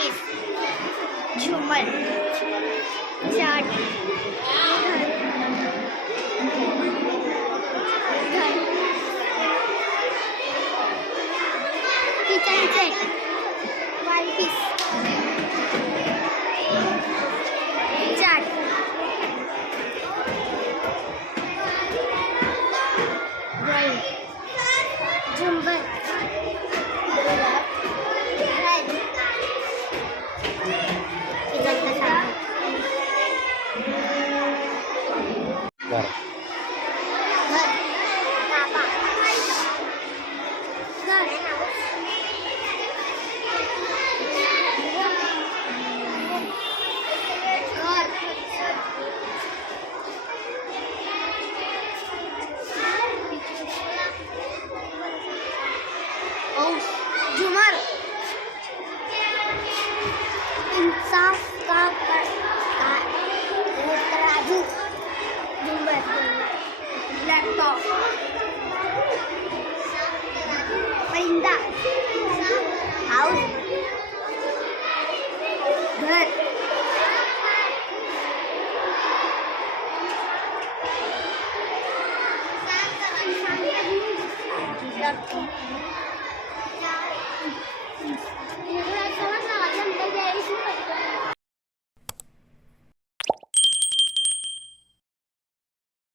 piece झूमर चाट kitchen set 1 piece चाट ड्राइंग झुंबर झूमर इंसाफ का तराजू झूमर लैपटॉप परिंदा हाउस घर